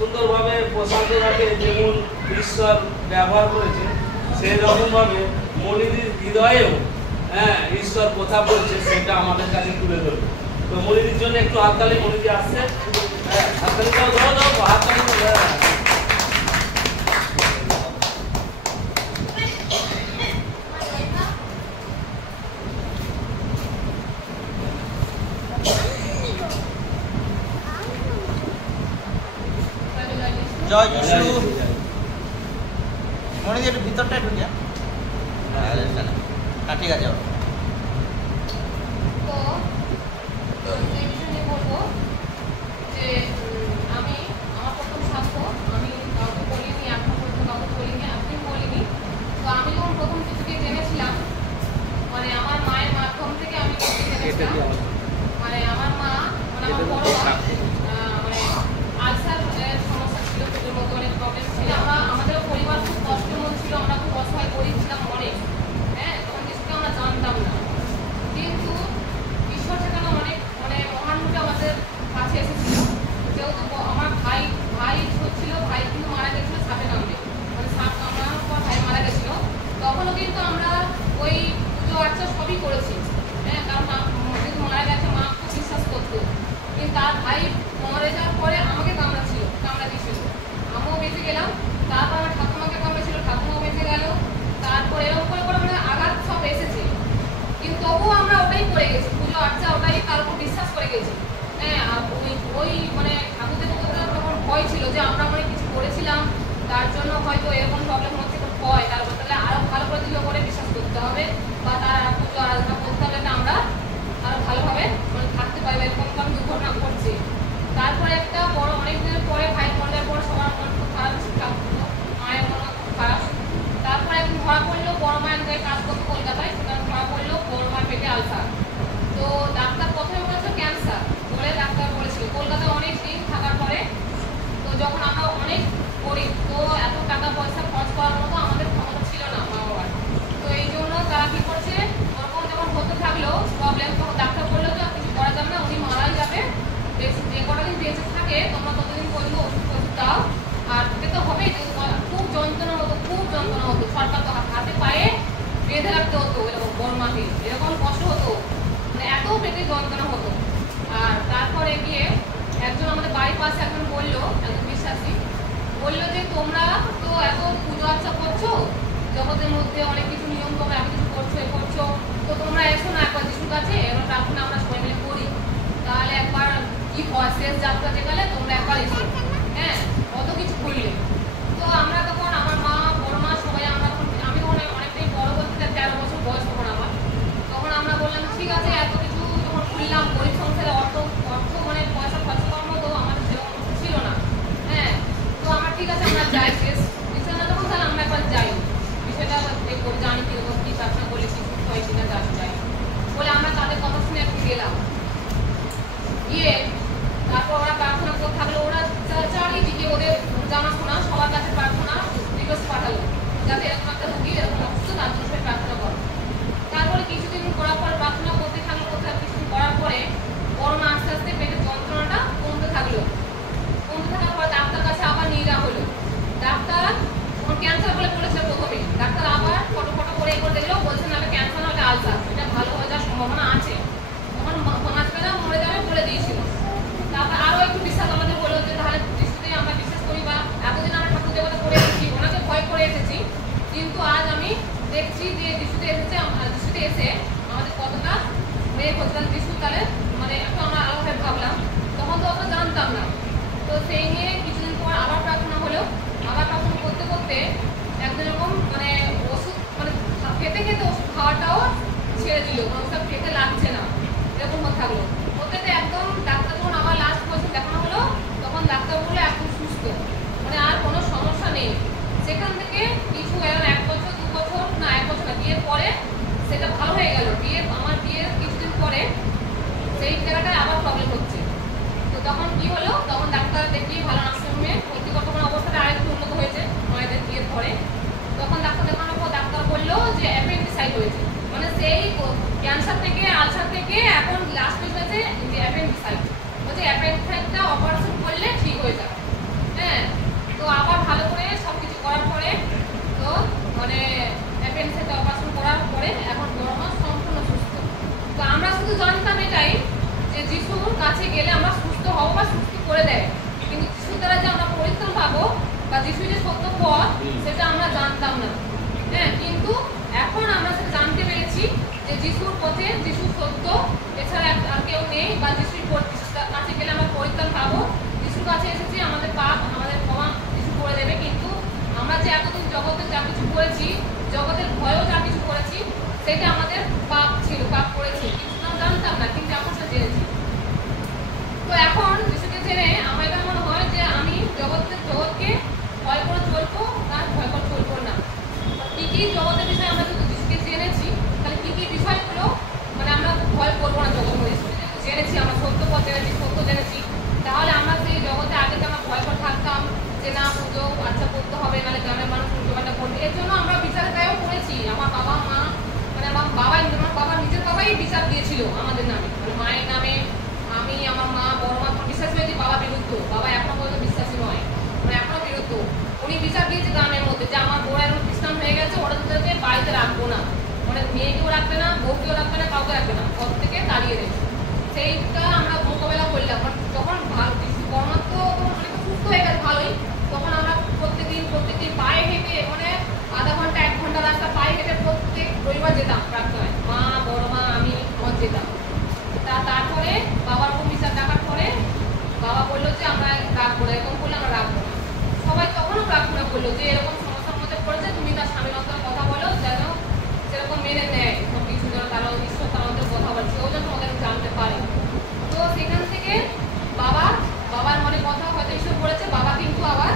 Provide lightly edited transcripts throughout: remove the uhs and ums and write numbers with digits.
সুন্দরভাবে প্রশান্তদাকে যেমন ঈশ্বর ব্যবহার করেছে সেই রকমভাবে মনিদির হৃদয়েও ঈশ্বর কথা বলছে, সেটা আমাদের কাছে তুলে ধরবে। তো মনিদির জন্য একটু হাততালি, মনিদি আসছে, হাততালি দাও, দাও দাও, হাততালি দাও। জয় যিশু। মনে দিয়ে একটু ভিতরটাই ঢুকে। হ্যাঁ ঠিক আছে। তো এই বিষয় নিয়ে বলবো যে আমি আমার প্রথম স্বাস্থ্য আমি কাউকে বলিনি, এখন পর্যন্ত কাউকে বলিনি, আপনি বলিনি। তো আমি যখন প্রথম কিছুকে জেনেছিলাম, মানে আমার মায়ের মাধ্যম থেকে আমি জেনেছিলাম, মানে আমার মা, মানে আমার বড় মা, মানে আলসার সমস্যা ছিল, পেটের মধ্যে অনেক প্রবলেম ছিল। আমাদের পরিবার খুব কষ্টের মধ্যে ছিল, আমরা খুব অসহায় গরিব ছিলাম অনেক। তখন কিছুকে আমরা জানতাম না, কিন্তু ঈশ্বর সেখানে অনেক মানে মহানুভূতি আমাদের কাছে এসেছিল। যেহেতু আমার ভাই ছিল, ভাই কিন্তু মারা গেছিল সাপে কামড়ে, মানে সাপ কামড়ানোর পর ভাই মারা গেছিল। তখনও কিন্তু আমরা ওই পুজো আর্চা সবই করেছি, কারণ যেহেতু মারা গেছে মা খুব বিশ্বাস করতো। কিন্তু তার ভাই মরে যাওয়ার পরে আমাকে কামড়া দিয়েছিল, আমিও বেঁচে গেলাম। তারপর আমার ঠাকুমাকে কামড়েছিল, ঠাকুমাও বেঁচে গেল। তারপর এরকম করে করে মানে আঘাত সব এসেছে, কিন্তু তবুও আমরা ওটাই করে গেছি, পুজো আর্চা ওটাই তার উপর বিশ্বাস করে গেছি। ওই মানে ঠাকুর দেবতার তখন ভয় ছিল যে আমরা অনেক কিছু করেছিলাম, তার জন্য হয়তো এরকম প্রবলেম হচ্ছে, ভয়। তারপর তাহলে আরো ভালো করে দৃঢ় করে বিশ্বাস করতে হবে, বা তার পুজো আরাধনা করতে হবে, না আমরা আরো ভালোভাবে মানে থাকতে পারবো। এরকম কারণ দুর্ঘটনা ঘটছে। তারপরে একটা বড় অনেক দিনের পরে ভাই মরে যাওয়ার পর সবার মন খুব খারাপ, মায়ের মন খুব খারাপ। তারপরে এখন ধরা পড়লো, বড় মায়ের গায়ে কাজ করতো কলকাতায়, সেখানে ধরা পড়লো বড় মায়ের পেটে আলসার। তো ডাক্তার প্রথমে বলেছিল ক্যান্সার বলে ডাক্তার বলেছিল, কলকাতায় অনেক দিন থাকার পরে। তো যখন আমরা অনেক গরিব, তো এত টাকা পয়সা খরচ করার মতো আমাদের ক্ষমতা ছিল না মা বাবার। তো এই জন্য তারা কি করছে, ওরকম যখন হতে থাকলো প্রবলেম, তখন ডাক্তার বললো যে কিছু করা যাবে না, উনি মারাই যাবে, যে কটা দিন বেঁচে থাকে তোমরা ততদিন পর্যন্ত ওষুধ দাও, আর দিতে তো হবেই। খুব যন্ত্রণা হতো, সরকার তো হাতে পায়ে বেঁধে রাখতে হতো, এরকম বর্মাকে, এরকম কষ্ট হতো, মানে এত পেটে যন্ত্রণা হতো। আর তারপরে গিয়ে একজন আমাদের বাড়ির পাশে একজন বললো, একজন বিশ্বাসী বললো যে তোমরা তো এত পুজো আর্চা করছো, জগতের মধ্যে অনেক কিছু নিয়ম তোমরা এত কিছু করছো, তো তোমরা এসো না একবার যিশুর কাছে, এবার প্রার্থনা আমরা সবাই মিলে করি, তাহলে একবার কি হয়, শেষ যাত্রা যেখানে তোমরা একবার এসো, কত কিছু করলে। তো আমরা তখন আমার মা, বড় মা, সবাই আমরা আমি অনেকটাই বড় বলতে 13 বছর বয়স তখন আমার। তখন আমরা বললাম ঠিক আছে, এত কিছু যখন খুললাম, গরিব সংসারে অর্থ মানে পয়সা খরচ করার মতো আমাদের সেরকম ছিল না। তো আমরা ঠিক আছে আমরা যাই, শেষ বিষয় না তখন, তাহলে আমরা একবার যাই, বিষয়টা দেখবো, জানি কিরকম কি প্রার্থনা করলে কি সুস্থ হয় কিনা, যাই বলে আমরা তাদের কথা শুনে একটু গেলাম। গিয়ে তারপর ওরা প্রার্থনা পর সেটা আমরা জানতাম না। হ্যাঁ, কিন্তু এখন আমরা সেটা জানতে পেরেছি যে যিশুর পথে, যিশুর সত্য, এছাড়া আর কেউ নেই, বা যিশুর কাছে গেলে আমরা পরিত্রাণ পাবো। যিশুর কাছে এসেছি, আমাদের পাপ, আমাদের ক্ষমা যিশু করে দেবে। কিন্তু আমরা যে এতদিন জগতে যা কিছু করেছি, জগতের ভয়েও যা কিছু করেছি, সেটা আমাদের পাপ ছিল, পাপ করেছি, কিন্তু আমরা জানতাম না, কিন্তু এখন সেটা জেনেছি। তো এখন যিশুকে জেনে আমার এটা মনে হয় যে আমি জগৎকে ভয় করে চলবো, আর ভয় করে চলবো না। কি কি জগতের বিষয়ে আমরা যদি যিশুকে জেনেছি, তাহলে কি কি বিষয়গুলো মানে আমরা ভয় করবো না। জগৎ জেনেছি, আমরা সত্য পথ জেনেছি, সত্য জেনেছি, তাহলে আমরা সেই জগতে আগে যে আমরা ভয় করে থাকতাম যে না পুজো আচ্ছা করতে হবে, নাহলে গ্রামের মানুষ পুজোটা করবে, এর জন্য আমরা বিচারের দায়ও করেছি। আমার বাবা মা মানে আমার বাবা নিজের বাবাই বিচার দিয়েছিল আমাদের নামে, মানে মায়ের নামে। আমি, আমার মা, বড় মা বিশ্বাস হয়েছি বাবা বিরুদ্ধ, বাবা এখনো পর্যন্ত বিশ্বাসী নয়, মানে এখনো বিরুদ্ধ। উনি বিচার দিয়েছে গ্রামের মধ্যে যে আমার বড় এখন খ্রিস্টান হয়ে গেছে, ওদেরকে বাড়িতে রাখবো না, মানে মেয়েকেও রাখবে না, বউকেও রাখবে না, কাউকে রাখবে না, ঘর থেকে তাড়িয়ে দেবে। সেইটা আমরা মোকাবেলা করলাম। যখন গরমার তো অনেক সুস্থ হয়ে গেছে ভালোই, তখন আমরা প্রত্যেকদিন পায়ে হেঁটে, মানে আধা ঘন্টা 1 ঘন্টা রাস্তা পায়ে হেঁটে প্রত্যেক রবিবার যেতাম প্রার্থনায়, মা, বড় মা, আমি আমার যেতাম। তারপরে বাবার উপর বিচার ডাকার পরে বাবা বললো যে আমরা রাখবো না, এরকম করলে আমরা রাখবো না। সবাই তখনও প্রার্থনা করলো যে এরকম সমস্যার মধ্যে পড়েছে, তুমি তার স্বামীর সঙ্গে কথা বলো, যেন সেরকম মেনে নেয় সব কিছু, যেন তারা ঈশ্বর তাদের কথা বলছে, ও যেন আমাদের জানতে পারে। তো সেখান থেকে বাবার মনে কথা হয়তো ঈশ্বর করেছে, বাবা কিন্তু আবার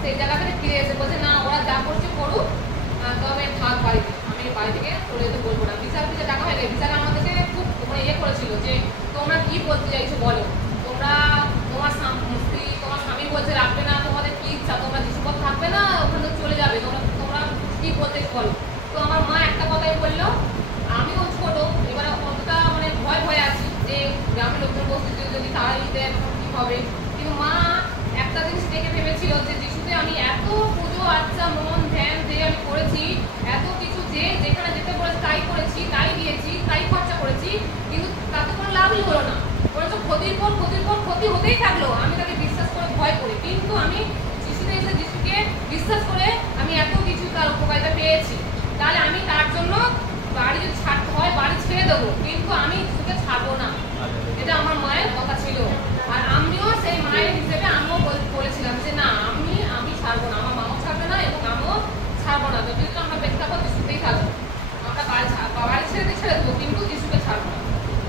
সেই জায়গা থেকে ফিরে এসে বলছে না ওরা যা করছে করুক, তবে থাক বাড়িতে, আমি বাড়ি থেকে চলে যেতে বলবো না। বিচার টাকা হয়ে গেছে। বিচার আমাদেরকে খুব মানে করেছিল যে তোমরা কি বলতে চাইছো বলো, তোমরা তোমার স্ত্রী তোমার স্বামী বলছে রাখবে না, তোমাদের কি ইচ্ছা, তোমরা যিশুপথ থাকবে না, ওখানে চলে যাবে, তোমরা কি বলতে বলো। তো আমার মা একটা কথাই বললো, আমিও ছোট, এবার অতটা মানে ভয় আছি যে গ্রামের লোকজন বলছে যদি তাড়াই দেয় কি হবে। কিন্তু মা একটা জিনিস দেখে ভেবেছিল যে যিশুতে আমি এত পুজো আচ্ছা মন ধ্যান দিয়ে আমি করেছি, এত কিছু যে যেখানে যেতে বলেছে তাই করেছি, তাই দিয়েছি, তাই খরচা করেছি, কিন্তু তাতে কোনো লাভই হলো না, বরঞ্চ ক্ষতির পর ক্ষতি হতেই থাকলো। আমি তাকে বিশ্বাস করে ভয় করি, কিন্তু আমি যিশুতে এসে যিশুকে বিশ্বাস করে আমি এত কিছু তার উপকারিতা পেয়েছি, তাহলে আমি তার জন্য বাড়ি যদি ছাড়তে হয় বাড়ি ছেড়ে দেবো, কিন্তু আমি যিশুকে ছাড়বো না। এটা আমার মায়ের কথা ছিল। আর আমিও সেই মায়ের হিসেবে আমিও বলেছিলাম যে না আমি ছাড়বো না, আমার মাও ছাড়বে না এবং আমিও ছাড়বো না। যদি আমরা বেঁচে থাকবো যিশুতেই থাকবো, আমরা বাড়ি ছেড়ে দেবো, কিন্তু যিশুকে ছাড়বো না।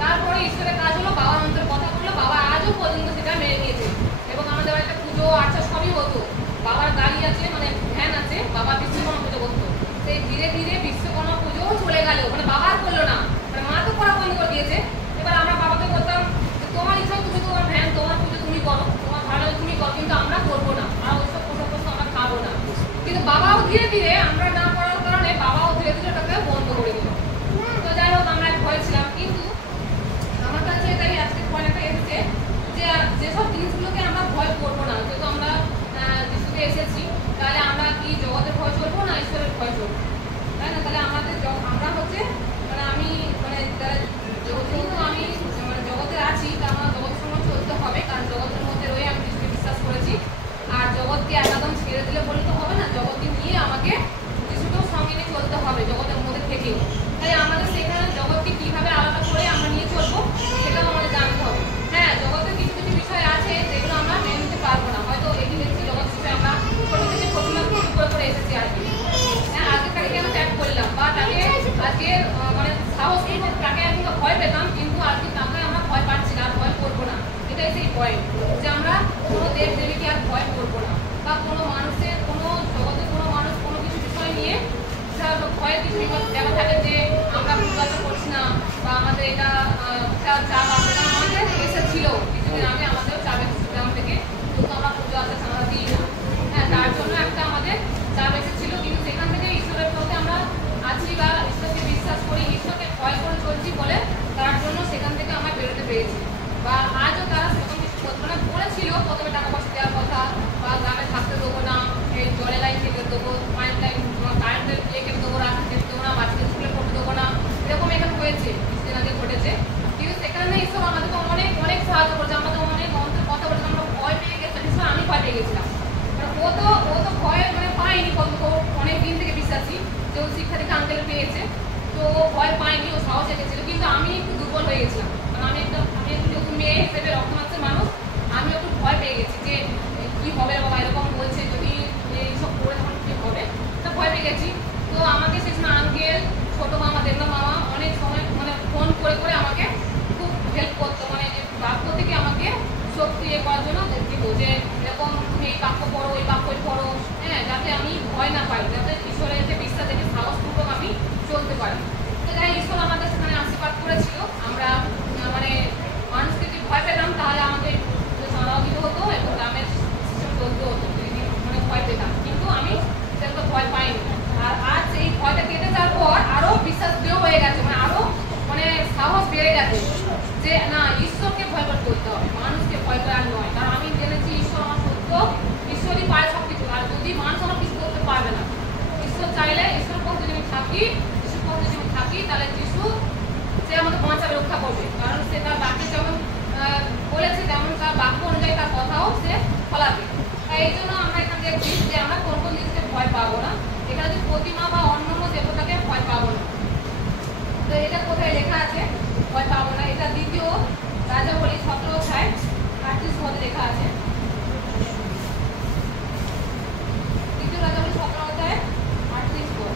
তারপরে ঈশ্বরের কাজ হলো, বাবা আমাদের কথা বললো, বাবা আজও পর্যন্ত সেটা মেনে নিয়েছে। এবং আমাদের বাড়িতে পুজো আচ্ছা সবই হতো, বাবার গাড়ি আছে, মানে ভ্যান আছে, বাবা বিশ্বকর্মা পুজো করতো। সেই ধীরে ধীরে বিশ্বকর্মা পুজোও চলে গেল, মানে বাবা আর করলো না, মানে মা তো করা বন্ধ করে দিয়েছে। এবার আমরা বাবাকে বলতাম তোমার ইচ্ছা, তুমি তোমার ভ্যান তোমার পুজো তুমি করো, তোমার ভালো তুমি করো, কিন্তু আমরা করবো না, আর ওইসব পোশাক আমরা খাবো না। কিন্তু বাবাও ধীরে ধীরে আমরা না করার কারণে বাবাও ধীরে ধীরে ওটাকে বন্ধ করে দিল। তো যাই হোক আমরা এক ভয় ছিলাম, কিন্তু আমার কাছে এটাই আজকে পয়েন্টটা এসেছে যে যেসব জিনিসগুলোকে আমরা ভয় করবো না, যেহেতু আমরা যিশুকে এসেছি, তাহলে আমরা কি জগতের ভয় চলবো না ঈশ্বরের ভয় চলবো, তাই না? তাহলে আমরা হচ্ছে মানে আমি মানে যেহেতু আমি মানে জগতে আছি, তা আমার জগতের সঙ্গে চলতে হবে, কারণ জগতের মধ্যে রয়ে আমি যিশুকে বিশ্বাস করেছি। আর জগৎকে একদম ছেড়ে দিলে বলতে হবে না, জগৎকে নিয়ে আমাকে যিশুকেও সঙ্গে নিয়ে চলতে হবে, জগতের মধ্যে থেকেও। তাই আমাদের সেখানে জগৎকে কিভাবে আলাদা করে আমরা নিয়ে চলবো সেটাও আমাদের জানতে হবে। হ্যাঁ, জগতের কিছু কিছু বিষয় আছে যেগুলো আমরা মেনে নিতে পারবো না, হয়তো এটি দেখছি জগৎ বিষয়ে আমরা ছোট থেকে প্রথমে করে এসেছি আর কি। হ্যাঁ, আজকে তাকে আমি ত্যাগ করলাম, বা তাকে আজকে মানে সাহস কিন্তু তাকে আমি ভয় পেতাম, কিন্তু আজকে তাকে আমরা ভয় পাচ্ছি না, ভয় করবো না। এটাই সেই পয়েন্ট যে আমরা কোনো দেব দেবীকে আর ভয় করবো না, বা কোনো মানুষের কোনো জগতে কোনো মানুষ কোনো কিছু বিষয় নিয়ে ভয়ের কিছু দেখা থাকে যে আমরা পূজাটা করছি না, বা আমাদের এটা চাপ আসে না। আমাদের এসেছিল কিছুদিন আগে, আমাদেরও চাপ এসেছিল গ্রাম থেকে, কিন্তু আমরা পুজো আসে আমরা দিই না। হ্যাঁ, তার জন্য একটা আমাদের চাপ এসেছিল, কিন্তু সেখান থেকে ঈশ্বরের পথে আমরা আছি বা ঈশ্বরকে বিশ্বাস করি, ঈশ্বরকে ভয় করে চলছি বলে তার জন্য সেখান থেকে আমরা বেরোতে পেরেছি। বা আজও তারা সেরকম কিছু মানে বলেছিল প্রথমে টাকা পয়সা দেওয়ার কথা, বা গ্রামে থাকতে দেবো না, এই জলের লাইন কেটে দেবো, পাইপ লাইন কারেন্টের ইয়ে কেটে দেবো, রাস্তা কেটে দেবো না, বাচ্চাদের স্কুলে পড়তে দেবো না, এরকম এখানে হয়েছে, কিছুদিন আগে ঘটেছে। কিন্তু সেখানে ঈশ্বর পেয়ে গেছি যে কি হবে বাবা, এরকম বলছে, যদি এইসব করে তখন কি হবে, তা ভয় পেয়ে গেছি। তো আমাকে সেখানে আঙ্কেল, ছোটো মামা, দেবনা মামা অনেক সময় মানে ফোন করে করে আমাকে খুব হেল্প করতো, মানে বাক্য থেকে আমাকে শক্তি ইয়ে করার জন্য দিত যে এরকম তুমি এই বাক্য পড়ো, ওই বাক্য পড়ো, হ্যাঁ, যাতে আমি ভয় না পাই, যাতে ঈশ্বরের যে বিশ্বাস থেকে সাহসপূর্বক আমি চলতে পারি। তো যাই ঈশ্বর আমাদের সেখানে আশীর্বাদ করেছিল। আমরা মানে মানুষকে যদি ভয় পেতাম তাহলে আমাদের সমাহিত হতো এবং গ্রামের সিস্টেম চলতে হতো, মানে ভয় পেতাম, কিন্তু আমি সেটা ভয় পাইনি। আর আজ এই ভয়টা কেটে যাওয়ার পর আরো বিশ্বাস দৃঢ় হয়ে গেছে, মানে আরো মানে সাহস বেড়ে গেছে যে না, ঈশ্বরকে ভয় করে করতে হবে, মানুষকে ভয় করে আর নয়। কারণ আমি জেনেছি ঈশ্বর আমার সত্য, ঈশ্বরই পারে সব কিছু, আর যদি মানুষ আমার কিছু করতে পারবে না। ঈশ্বর চাইলে, ঈশ্বর পথে যদি থাকি, যিশুর পথে যদি থাকি, তাহলে যিশু সে আমাকে বাঁচাবে, রক্ষা করবে, কারণ সে তার বাক্যে যেমন বলেছে তেমন তার বাক্য অনুযায়ী তার কথাও সে ফলাবে। তাই এই জন্য আমরা এখানে দেখছি যে আমরা কোন কোন জিনিসকে ভয় পাবো না, এখানে যদি প্রতিমা বা অন্যান্য দেবতাকে ভয় পাবো না। তো এটা কোথায় লেখা আছে ভয় পাবো না? এটা দ্বিতীয় রাজাবলী 17 অধ্যায় 38 পদে লেখা আছে। দ্বিতীয় রাজাবলী 17 অধ্যায় 38 পদ।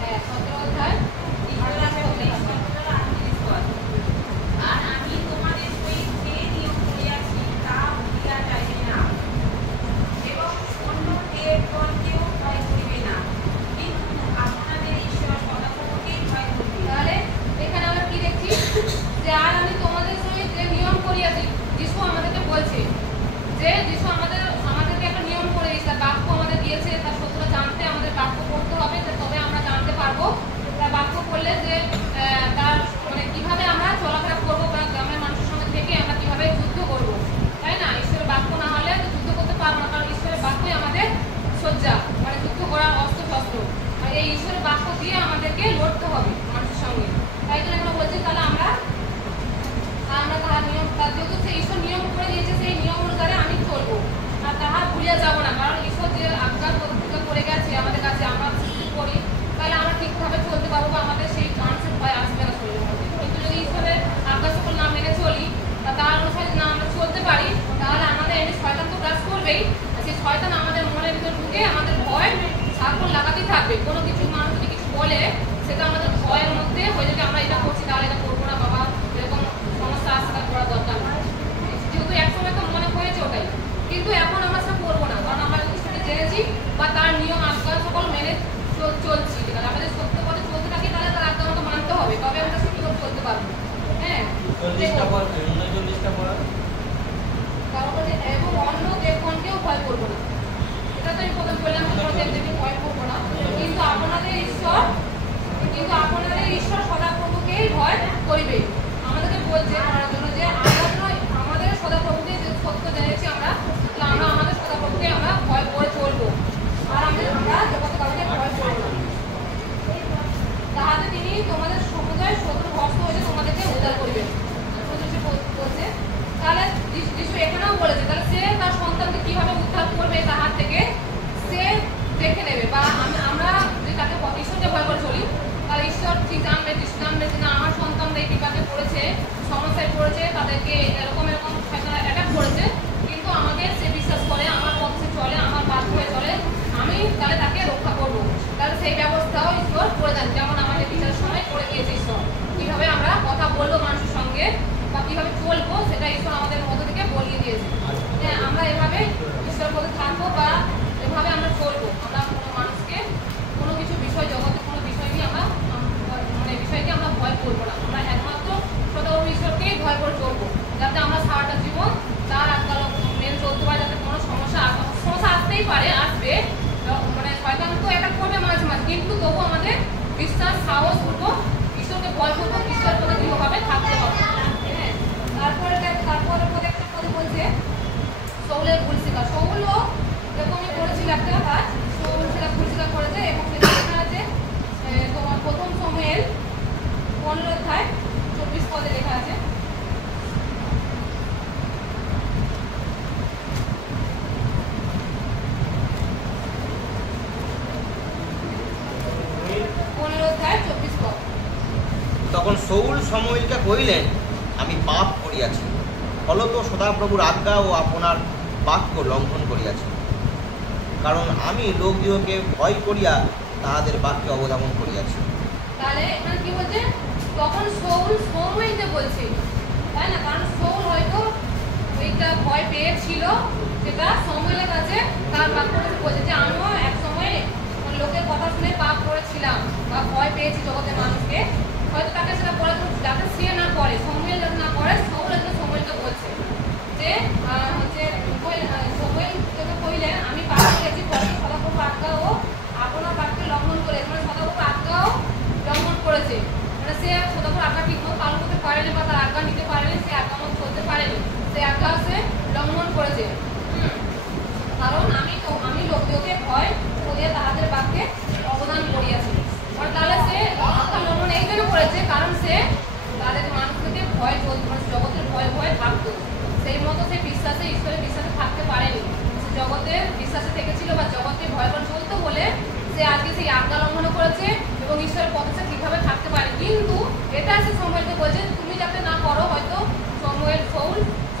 হ্যাঁ, 17 অধ্যায় 38 পদ। আর আমি তোমাদের সহিত যে নিয়ম করিয়াছি তা ভুলিয়া যাইবে না, এবং অন্য দেবগণকেও ভয় করিবে না, কিন্তু আপনাদের ঈশ্বর সদাপ্রভুকেই ভয় করিবে। তাহলে এখানে আমরা কি দেখছি যে আর আমি তোমাদের সহিত যে নিয়ম করিয়াছি, যিশু আমাদেরকে বলছে যে যিশু আমাদেরকে একটা নিয়ম করে দিয়েছে, তার বাক্য আমাদের দিয়েছে, তার সত্যটা জানতে আমাদের বাক্য পড়তে হবে, তবে আমরা জানতে পারবো তার বাক্য পড়লে যে তার মানে কিভাবে আমরা চলাফেরা করবো, বা গ্রামের মানুষের সঙ্গে থেকে আমরা কিভাবে যুদ্ধ করবো, তাই না? ঈশ্বরের বাক্য না হলে তো যুদ্ধ করতে পারবো না, কারণ ঈশ্বরের বাক্যই আমাদের সজ্জা, মানে যুদ্ধ করার অস্ত্র শস্ত্র। আর এই ঈশ্বরের বাক্য দিয়ে আমাদেরকে লড়তে হবে মানুষের সঙ্গে। তাই জন্য আমরা বলছি তাহলে আমরা তাহার নিয়ম, যেহেতু সেই ঈশ্বর নিয়ম করে দিয়েছে, সেই নিয়ম অনুসারে আমি চলবো আর তাহা ভুলিয়া যাবো না। কারণ ঈশ্বর যে আজ্ঞা প্রতিজ্ঞা করে গেছে আমাদের কাছে, আমরা যদি করি তাহলে আমরা ঠিকভাবে চলতে পারবো, বা আমাদের সেই মানুষের ভয় আসবে না শরীরের মধ্যে। কিন্তু যদি ঈশ্বরের আজ্ঞা সকল না মেনে চলি বা তার অনুসারে না আমরা চলতে পারি, তাহলে আমাদের এমনি শয়তান তো কাজ করবেই, সেই শয়তান আমাদের মনের ভিতর ঢুকে আমাদের ভয় সার্পণ লাগাতেই থাকবে। কোনো কিছু মানুষ যদি কিছু বলে সেটা আমাদের ভয়ের মধ্যে হয়ে যাবে, আমরা এটা করছি তাহলে এটা করবো না বাবা, এরকম সমস্যা আশা করা দরকার না। যেহেতু একসময় তো মনে হয়েছে ওটাই, কিন্তু এখন আমরা সেটা করবো না, কারণ আমরা যদি সেটা জেনেছি বা তার নিয়ম আজ্ঞা সকল মেনে চলছি, ঠিক আছে? আমরা যদি সত্য পথে চলতে থাকি তাহলে তার আজ্ঞা আমাকে মানতে হবে, তবে আমরা সত্যি করে চলতে পারবো। হ্যাঁ, কারণ বলছে এবং অন্য দেবগণকেও ভয় করবো না। এটা তো আমি প্রথম বললাম দেবদেবী ভয় করবো না, কিন্তু আপনাদের ঈশ্বর সদাপ্রভুকেই ভয় করিবে। আমাদেরকে বলছে করার জন্য যে আমাদের সদাপ্রভুকে যে সত্য জেনেছি আমরা, তাহলে আমরা আমাদের সদাপ্রভুকে আমরা ভয় করে চলবো, আর আমরা জগতে কাউকে ভয় করবো না। তাহাতে তিনি তোমাদের সমুদয় শত্রু ভস্ম হইতে তোমাদেরকে উদ্ধার করিবেন বলছে। তাহলে যিশু এখানেও বলেছে, তাহলে সে তার সন্তানকে কিভাবে উদ্ধার করবে তাহার থেকে সে দেখে নেবে, বা আমরা যদি তাকে ঈশ্বরকে ভয় করে চলি তাহলে ঈশ্বর ঠিক জানবে, যিশু জানবে যে না, আমার সন্তানরা এই বিপদে পড়েছে, সমস্যায় পড়েছে, তাদেরকে এরকম অ্যাটাক করেছে, কিন্তু আমাকে সে বিশ্বাস করে, আমার পথে চলে, আমার বাধ্য হয়ে চলে, আমি তাহলে তাকে রক্ষা করবো। তাহলে সেই ব্যবস্থাও ঈশ্বর করে দেন, যেমন আমাদের বিচারের সময় করে দিয়েছে ঈশ্বর। কিভাবে আমরা কথা বলবো মানুষের সঙ্গে বা কিভাবে চলবো সেটা ঈশ্বর আমাদের মধ্য থেকে বলিয়ে দিয়েছে। হ্যাঁ, আমরা এভাবে ঈশ্বরের পথে থাকবো বা এভাবে আমরা চলবো। আমরা কোনো মানুষকে কোনো কিছু বিষয়, জগতের কোনো বিষয় নিয়ে আমরা মানে বিষয়কে আমরা ভয় করবো না, আমরা একমাত্র সদাপ্রভু ঈশ্বরকেই ভয় করে চলবো, যাতে আমরা সারাটা জীবন তার আজ্ঞা মেনে চলতে পারি, যাতে কোনো সমস্যা আসতেই পারে, আসবে, মানে শয়তান তো এটা করবে মাঝে মাঝে, কিন্তু তবু আমাদের বিশ্বাস সাহস করবো, ঈশ্বরকে ভয় করবো, ঈশ্বরের পথে দৃঢ়ভাবে থাকতে হবে। হ্যাঁ, তারপরে একটা কথা বলছে শৌলের ভুল শিকার। শৌলও এরকমই করেছিল একটা কাজ, শৌল সেটা ভুল শিকার করেছে, এবং সেটা লেখা আছে তোমার প্রথম সমুয়েল 15 অধ্যায় 24 পদে লেখা আছে। তখন শৌল সমুয়েলকে কহিলেন, আমি পাপ করিয়াছি, ফলত সদাপ্রভুর আজ্ঞা ও আপনার বাক্য লঙ্ঘন করিয়াছি, কারণ আমি লোকদিগকে ভয় করিয়া তাহাদের বাক্যে অবধাবন করিয়াছি। তাহলে এখানে কি বলছে? তখন শৌল সমুয়েলকে বলছে, তাই না? কারণ শৌল হয়তো এইটা ভয় পেয়েছিল, যেটা সমুয়েলের কাছে তার বাক্যটা বলছে যে আমিও এক সময় লোকের কথা শুনে পাপ করেছিলাম বা ভয় পেয়েছি জগতের মানুষকে, হয়তো তাকে সেটা বলে যাতে সে না করে, সমুয়েল যাতে না করে, শৌল একজন সমুয়েলকে বলছে যে হচ্ছে সমুয়েলকে কইলেন আমি পাপ করেছি, ফলে সদাপ্রভু আজ্ঞা ও আপনার বাক্যে লঙ্ঘন করে, মানে সদাপ্রভু আজ্ঞাও লঙ্ঘন করেছে, মানে সে সদাপ্রভুর আজ্ঞা ঠিকমতো পালন করতে পারেনি বা তার আজ্ঞা নিতে পারেনি, সে আজ্ঞা মতো চলতে পারেনি, সেই আজ্ঞা সে লঙ্ঘন করেছে। কারণ আমি লোকদিগকে ভয় করিয়া তাহাদের বাক্যে অবদান করিয়াছি। মানে তাহলে সে আজ্ঞা লঙ্ঘন এই জন্য করেছে কারণ সে তাদের মানুষকে ভয় চলতে, মানে জগতের ভয়ে থাকতো, সেই মতো সে বিশ্বাসে, ঈশ্বরের বিশ্বাসে থাকতে পারেনি, সে জগতের বিশ্বাসে থেকেছিল বা জগৎকে ভয় করে চলতো বলে সে আজকে সেই আজ্ঞা লঙ্ঘন করেছে এবং ঈশ্বরের পথে সে ঠিকভাবে থাকতে পারে। কিন্তু এটা সে সমুয়েলকে বলছে তুমি যাতে না করো, হয়তো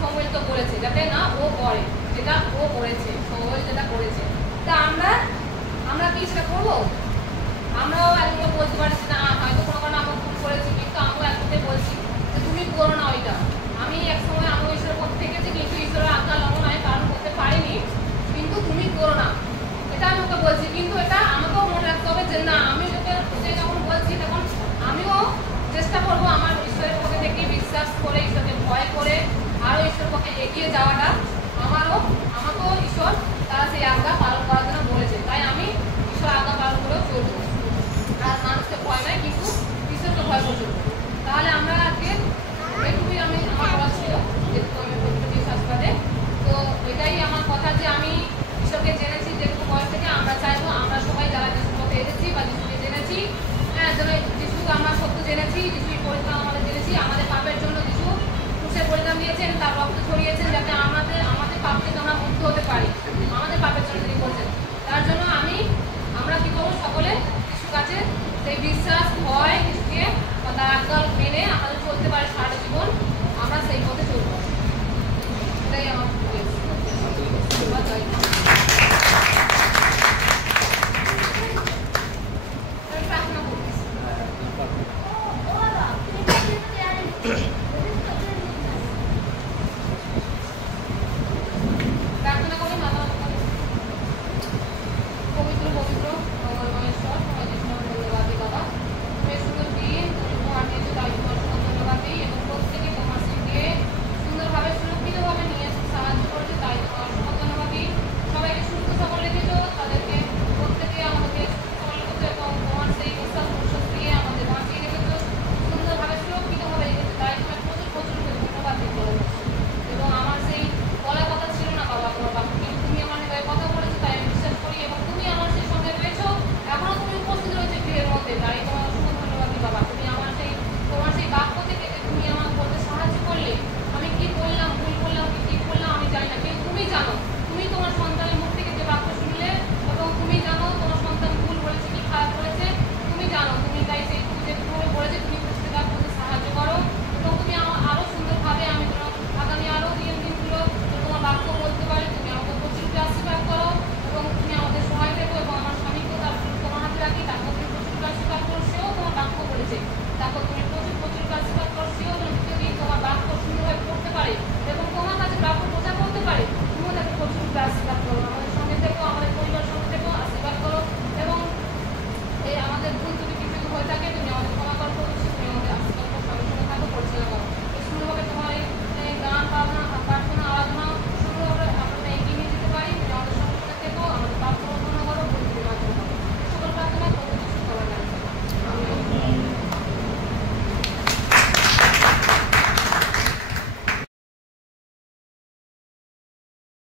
সমুয়েলকে বলেছে যাতে না ও করে, যেটা ও করেছে, সমুয়েল যেটা করেছে। তা আমরা কি সেটা করবো? আমরাও একজনকে বলতে পারছি না, হয়তো কোনো কারণে আমরা ভুল করেছি, কিন্তু আমরা একজনকে বলছি যে তুমি করো না ওইটা। আমি এক সময় আমি ঈশ্বরের পথে থেকেছি, কিন্তু ঈশ্বরের আজ্ঞা লঙ্ঘন আমি পালন করতে পারিনি, কিন্তু তুমি করো না, এটা আমি ওকে বলছি। কিন্তু এটা আমাকেও মনে রাখতে হবে যে না, আমি ওকে যখন বলছি তখন আমিও চেষ্টা করবো আমার ঈশ্বরের পথে থেকে বিশ্বাস করে, ঈশ্বরকে ভয় করে আরও ঈশ্বরের পথে এগিয়ে যাওয়াটা। আমাকেও ঈশ্বর তারা সেই আজ্ঞা পালন করার জন্য বলেছে, তাই আমি ঈশ্বর আজ্ঞা পালন করেও চলবো, আর মানুষকে ভয় নয় কিন্তু ঈশ্বরকে ভয় করে চলবো। তাহলে আমরা আজকে এইটুকুই আমার বলা ছিল, যেহেতু আমি বিশ্বাস করে, তো এটাই আমার কথা যে আমি ঈশ্বরকে জেনেছি যেটুকু বয়স থেকে। আমরা চাইবো আমরা সবাই যারা যিশুর পথে এসেছি বা যিশুকে জেনেছি, হ্যাঁ, যেন যিশুকে আমরা সত্য জেনেছি, যিশুর পরিত্রাণ আমাদের জেনেছি, আমাদের পাপের জন্য যিশু ক্রুশে পরিত্রাণ দিয়েছেন, তার রক্ত ছড়িয়েছেন যাতে আমাদের পাপ থেকে আমরা মুক্ত হতে পারি, আমাদের পাপের জন্য তিনি বলছেন। তার জন্য আমরা কি করবো? সকলে যিশুর কাছে সেই বিশ্বাস, ভয়, যিশুকে বা তার আজ্ঞা মেনে আমরা চলতে পারি সারা জীবন, আমরা সেই পথে চলবো। এটাই আমার প্রার্থনা করছি। প্রার্থনা করে মাতা পবিত্র মঙ্গলময়েশ্বর, ধন্যবাদী বাবা, তুমি সুন্দর দিন তুমি উপহার দিয়েছো, তাই তোমার ধন্যবাদ দিই, এবং প্রত্যেকে তোমার সঙ্গে সুন্দরভাবে সুরক্ষিতভাবে নিয়ে সাহায্য করেছে, তাই তোমার ধন্যবাদ দিই। সবাইকে সুস্থ সবল রেখেছো, তাদেরকে প্রত্যেকে আমাদেরকে সবল রেখেছো এবং তোমার সেই বিশ্বাস দিয়ে আমাদের বাঁচিয়ে রেখেছো, সুন্দরভাবে সুরক্ষিতভাবে রেখেছো, তাই তোমার প্রচুর ধন্যবাদ দিতে হবে। এবং আমার সেই বলার কথা ছিল না বাবা তোমার বাবা, কিন্তু তুমি আমার হৃদয়ে কথা বলেছো, তাই আমি বিশ্বাস করি, এবং তুমি আমার সেই সঙ্গে রয়েছো, এখনো তুমি উপস্থিত রয়েছে গৃহের মধ্যে, তাই তোমার অসংখ্য ধন্যবাদ দিই বাবা।